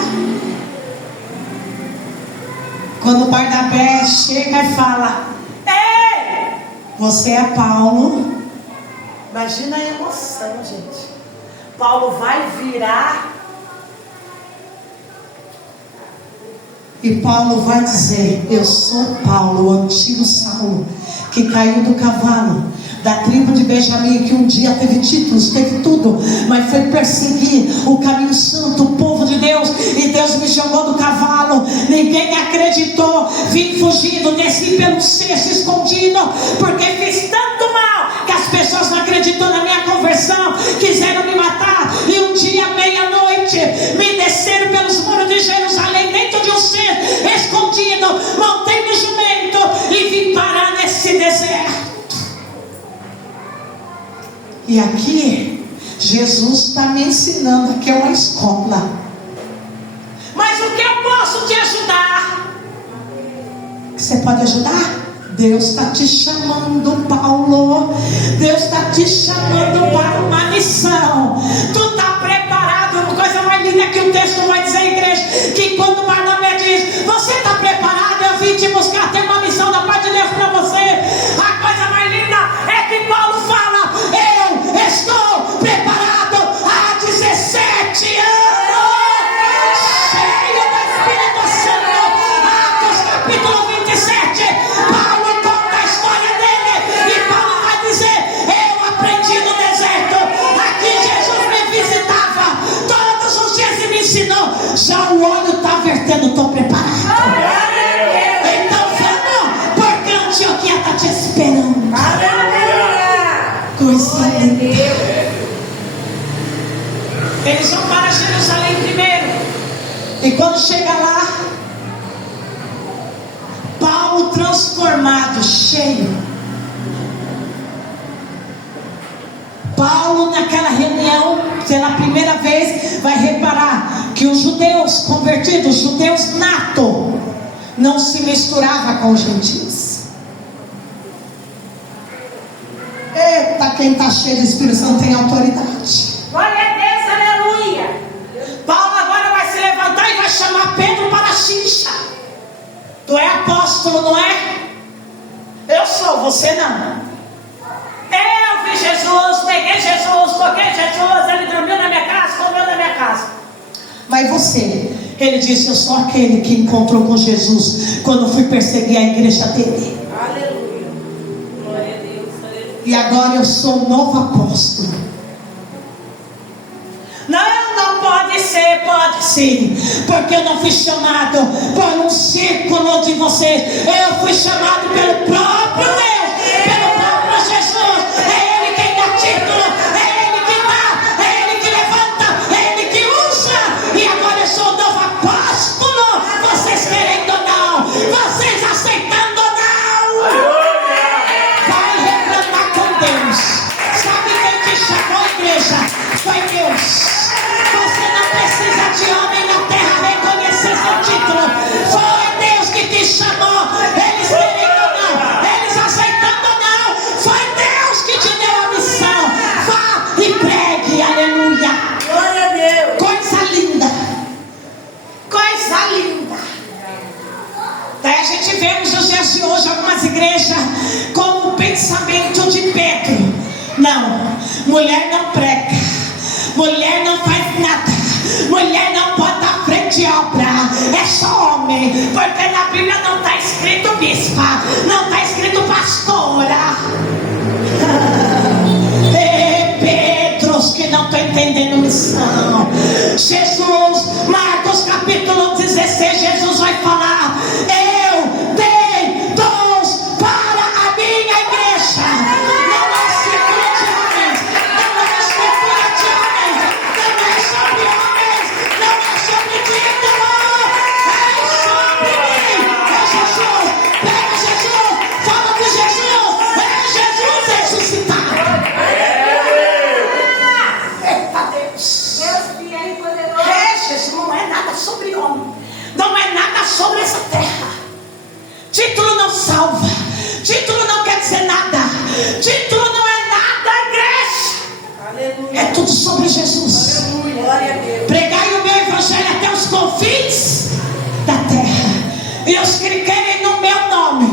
Quando o Barnabé chega e fala: ei, você é Paulo. Imagina a emoção, gente. Paulo vai virar e Paulo vai dizer: eu sou Paulo, o antigo Saulo, que caiu do cavalo, da tribo de Benjamim, que um dia teve títulos, teve tudo, mas foi perseguir o caminho santo, o povo de Deus, e Deus me jogou do cavalo, ninguém acreditou, vim fugindo, desci pelo cesto escondido, porque fiz tanto mal, que as pessoas não acreditou na minha conversão, quiseram me matar, e um dia, meia-noite, me desceram pelos muros de Jerusalém, dentro de um cesto, escondido, montei no jumento, e vim parar nesse deserto. E aqui Jesus está me ensinando que é uma escola. Mas o que eu posso te ajudar? Você pode ajudar? Deus está te chamando, Paulo. Deus está te chamando para uma missão. Tu está preparado? Uma coisa mais linda que o texto vai dizer, igreja, que quando Barnabé diz: você está preparado? Eu vim te buscar, tem uma missão da parte de Deus para você. A coisa mais linda é que Paulo fala: eu estou preparado há 17 anos, cheio do Espírito Santo. Atos capítulo 27, Paulo conta a história dele, e Paulo vai dizer: eu aprendi no deserto, aqui Jesus me visitava todos os dias e me ensinou. Já o olho está vertendo, estou preparado. Então vamos, porque Antioquia está te esperando. Coisa linda. Eles vão para Jerusalém primeiro, e quando chega lá, Paulo transformado, cheio. Paulo naquela reunião, pela primeira vez, vai reparar que os judeus convertidos, os judeus nato, não se misturava com os gentios. Eita, quem está cheio de Espírito Santo tem autoridade. Glória a Deus, aleluia. Paulo agora vai se levantar e vai chamar Pedro para a xincha. Tu é apóstolo, não é? Eu sou, você não. Eu vi Jesus, peguei Jesus, toquei Jesus, ele dormiu na minha casa, comeu na minha casa. Mas você? Ele disse: eu sou aquele que encontrou com Jesus quando fui perseguir a igreja dele. Aleluia. Glória a Deus, aleluia. E agora eu sou um novo apóstolo. Não pode ser, pode sim, porque eu não fui chamado por um círculo de vocês, eu fui chamado pelo próprio Deus, pelo próprio Jesus. É Ele quem dá título, é Ele que dá, é Ele que levanta, é Ele que usa. E agora eu sou um novo apóstolo, vocês querendo ou não, vocês aceitando ou não, vai reclamar com Deus. Sabe quem te chamou a gente vê nos dias de hoje algumas igrejas com o pensamento de Pedro. Não, mulher não prega, mulher não faz nada, mulher não bota à frente de obra, é só homem, porque na Bíblia não está escrito bispa, não está escrito pastora. Pedros que não estão entendendo missão. Jesus, Marcos capítulo 16, Jesus vai falar: eu dei dons para a minha igreja. Não é escritura de homens, não é escritura de homens, não é sobre homens, não é sobre título, é sobre mim. É Jesus, pega Jesus, fala de Jesus, é Jesus ressuscitado. Eita Deus, Jesus, não é nada sobre homem, não é nada sobre essa terra. Título não salva, título não quer dizer nada, título não é nada, igreja. É tudo sobre Jesus. Pregai o meu evangelho até os confins da terra. E os que crerem no meu nome,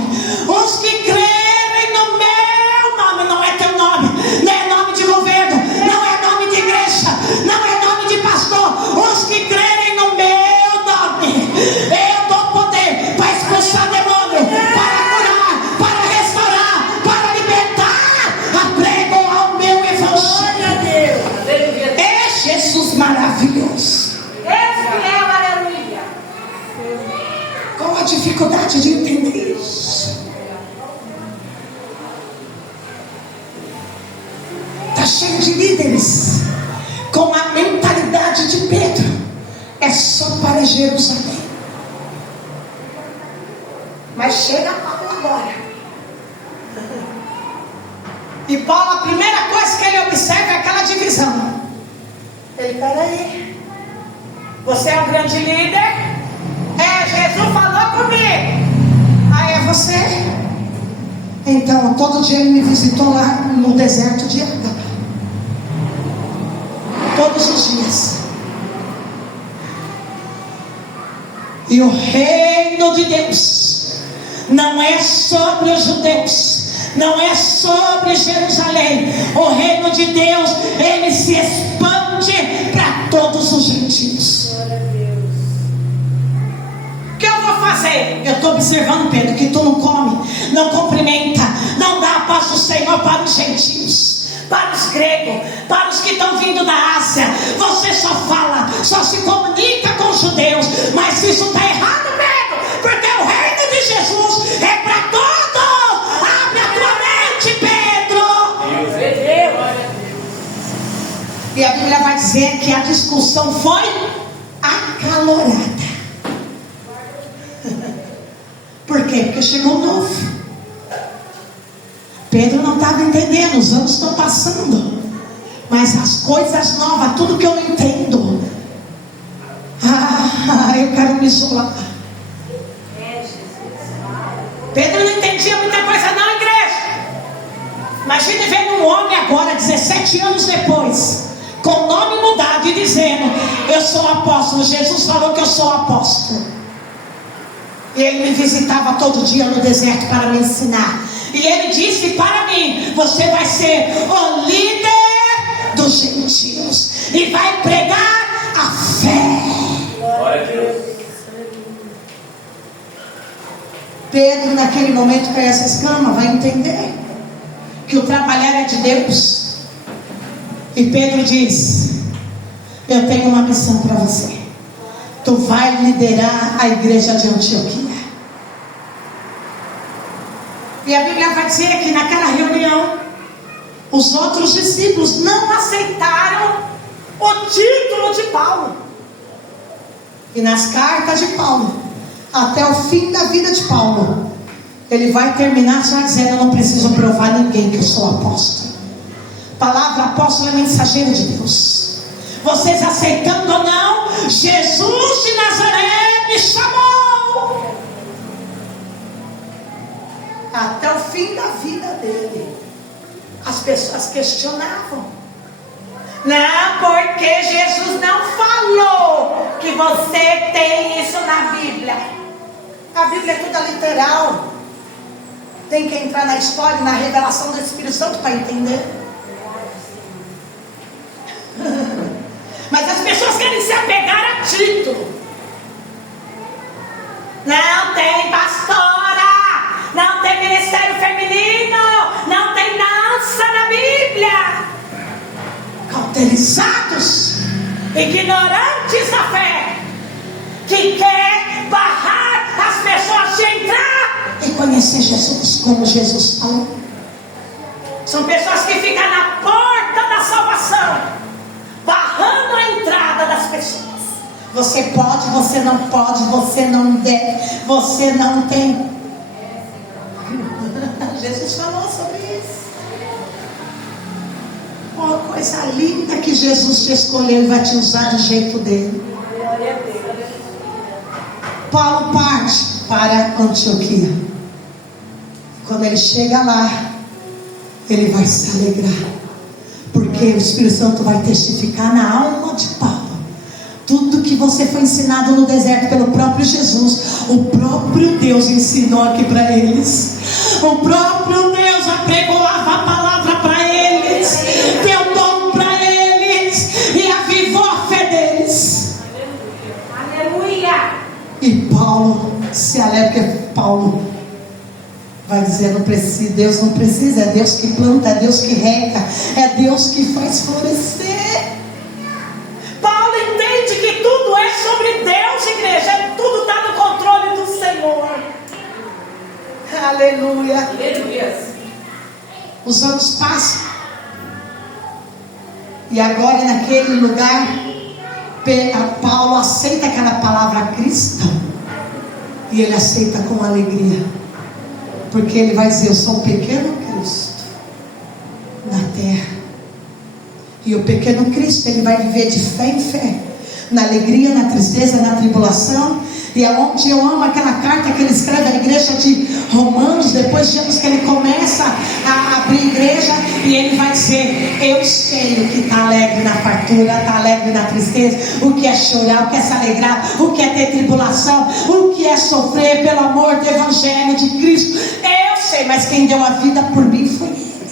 os que crerem no meu nome, não é teu nome, não é nome de governo, não é nome de igreja, não é nome de pastor. Os que crerem no meu nome, eu dou poder para expulsar demônio, para curar, para restaurar, para libertar. Aprego ao meu evangelho. É Jesus maravilhoso. Qual a dificuldade de entender isso? Está cheio de líderes com a mentalidade de Pedro. É só para Jerusalém. Mas chega Paulo agora. E Paulo, a primeira coisa que ele observa é aquela divisão. Ele, peraí, você é um grande líder? É, Jesus falou comigo. Aí é você? Então, todo dia ele me visitou lá no deserto de Agaba. Todos os dias. E o reino de Deus não é sobre os judeus, não é sobre Jerusalém. O reino de Deus, ele se expande para todos os gentios. O que eu vou fazer? Eu estou observando, Pedro, que tu não come, não cumprimenta, não dá a paz do Senhor para os gentios, para os gregos, para os que estão vindo da Ásia. Você só fala, só se comunica com os judeus. Mas isso está errado, Pedro, porque o reino de Jesus é para todos. Abre a tua mente, Pedro. E a Bíblia vai dizer que a discussão foi acalorada. Por quê? Porque chegou novo. Pedro não estava entendendo, os anos estão passando, mas as coisas novas, tudo que eu não entendo, eu quero me isolar. Pedro não entendia muita coisa não, igreja. Imagine vendo um homem agora, 17 anos depois, com o nome mudado e dizendo: eu sou apóstolo. Jesus falou que eu sou apóstolo. E ele me visitava todo dia no deserto para me ensinar. E ele disse para mim: você vai ser o líder dos gentios e vai pregar a fé. Glória a Deus. Pedro naquele momento cai essa escama, vai entender que o trabalhar é de Deus. E Pedro diz: eu tenho uma missão para você. Tu vai liderar a igreja de Antioquia. E a Bíblia vai dizer que naquela reunião os outros discípulos não aceitaram o título de Paulo. E nas cartas de Paulo, até o fim da vida de Paulo, ele vai terminar só dizendo: eu não preciso provar a ninguém que eu sou apóstolo. Palavra apóstolo é mensageiro de Deus. Vocês aceitando ou não, Jesus de Nazaré me chamou. Até o fim da vida dele, as pessoas questionavam: não, porque Jesus não falou que você tem isso na Bíblia. A Bíblia é toda literal. Tem que entrar na história, na revelação do Espírito Santo para entender. Mas as pessoas querem se apegar a título. Não tem pastora, não tem ministério feminino, não tem dança na Bíblia. Cauterizados, ignorantes da fé, que quer barrar as pessoas de entrar e conhecer Jesus, como Jesus falou. São pessoas que ficam na porta da salvação, barrando a entrada das pessoas. Você pode, você não pode, você não deve, você não tem. Jesus falou sobre isso. Uma coisa linda que Jesus te escolheu e vai te usar do jeito dele. Paulo parte para Antioquia. Quando ele chega lá, ele vai se alegrar, porque o Espírito Santo vai testificar na alma de Paulo. Tudo que você foi ensinado no deserto pelo próprio Jesus, o próprio Deus ensinou aqui para eles. O próprio Deus apregoava a palavra para eles, deu dom para eles e avivou a fé deles. Aleluia. E Paulo se alegra, porque Paulo vai dizer: não precisa, Deus não precisa, é Deus que planta, é Deus que rega, é Deus que faz florescer. Paulo entende que tudo é sobre Deus, igreja, tudo está no controle do Senhor. Aleluia. Aleluia. Os anos passam, e agora naquele lugar Paulo aceita aquela palavra cristã, e ele aceita com alegria, porque ele vai dizer: eu sou um pequeno Cristo na terra. E o pequeno Cristo, ele vai viver de fé em fé, na alegria, na tristeza, na tribulação. E aonde eu amo aquela carta que ele escreve à igreja de Romanos, depois de anos que ele começa a abrir igreja, e ele vai dizer: eu sei o que está alegre na fartura, está alegre na tristeza, o que é chorar, o que é se alegrar, o que é ter tribulação, o que é sofrer pelo amor do Evangelho de Cristo. Eu sei, mas quem deu a vida por mim foi ele.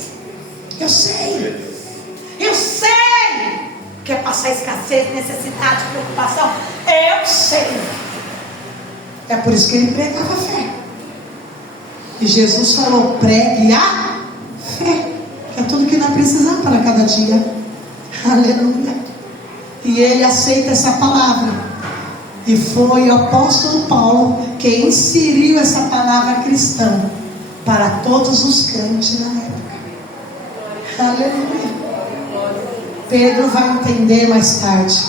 Eu sei. Eu sei que é passar escassez, necessidade, preocupação. Eu sei. É por isso que ele pregava a fé. E Jesus falou: pregue a fé, que é tudo que nós precisamos para cada dia. Aleluia. E ele aceita essa palavra. E foi o apóstolo Paulo que inseriu essa palavra cristã para todos os crentes na época. Aleluia. Pedro vai entender mais tarde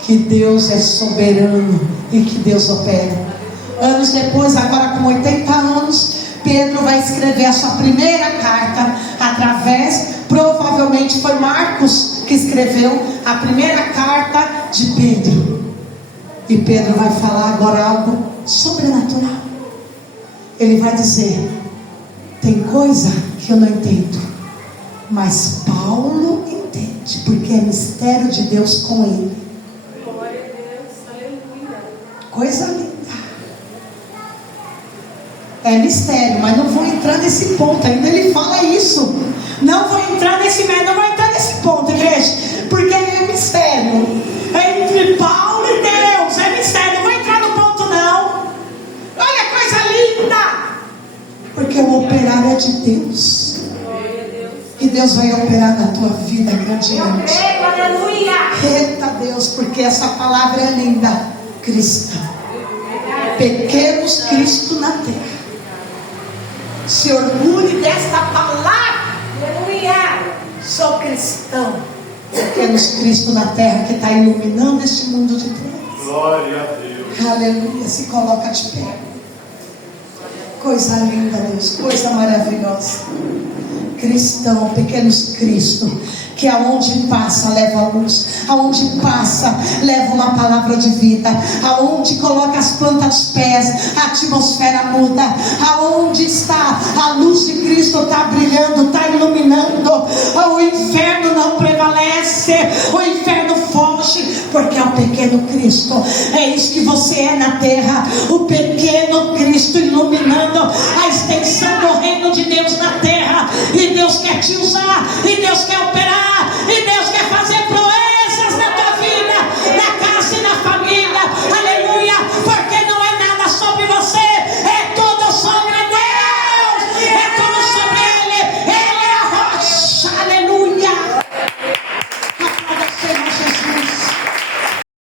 que Deus é soberano e que Deus opera. Anos depois, agora com 80 anos, Pedro vai escrever a sua primeira carta através, provavelmente foi Marcos que escreveu a primeira carta de Pedro. E Pedro vai falar agora algo sobrenatural. Ele vai dizer: tem coisa que eu não entendo, mas Paulo entende, porque é mistério de Deus com ele. Glória a Deus. Aleluia. Coisa linda. É mistério, mas não vou entrar nesse ponto. Ainda ele fala isso. Não vou entrar nesse ponto, igreja, porque é mistério. É entre Paulo e Deus, é mistério. Não vou entrar no ponto, não. Olha a coisa linda. Porque o operar é de Deus. E Deus vai operar na tua vida grandemente. Aleluia. Eita Deus, porque essa palavra é linda. Cristão. Pequenos Cristo na terra. Se orgulhe desta palavra. Aleluia. Sou cristão. Pequenos Cristo na terra, que está iluminando este mundo de trevas. Glória a Deus. Aleluia. Se coloca de pé. Coisa linda, Deus. Coisa maravilhosa. Cristão, pequenos Cristo, que aonde passa leva a luz, aonde passa leva uma palavra de vida, aonde coloca as plantas dos pés, a atmosfera muda, aonde está a luz de Cristo, está brilhando, está iluminando, o inferno não prevalece, o inferno foge, porque é o pequeno Cristo. É isso que você é na terra, o pequeno Cristo iluminando a extensão do reino de Deus na terra. E Deus quer te usar, e Deus quer operar